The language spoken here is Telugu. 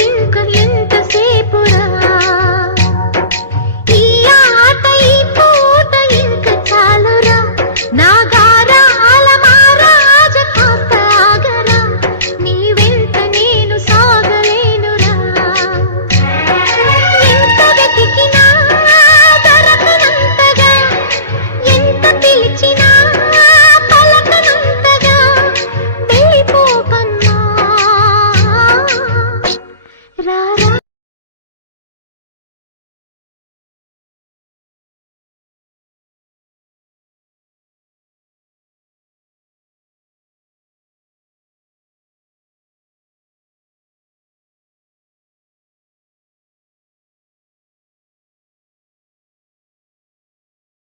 ఇంకా ఎంత